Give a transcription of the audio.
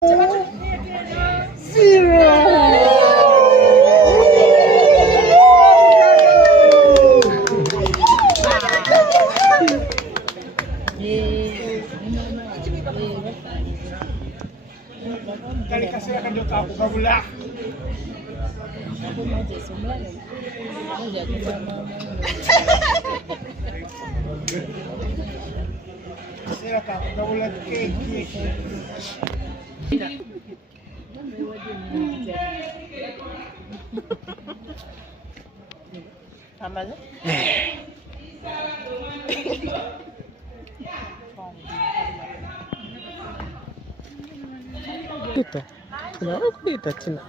Kali kasi akan dito ako kabula. Aku mau jadi sembilan. Mau jadi mama. Sira ka kabula cake. Tambah tu? Kita, kita, kita, kita.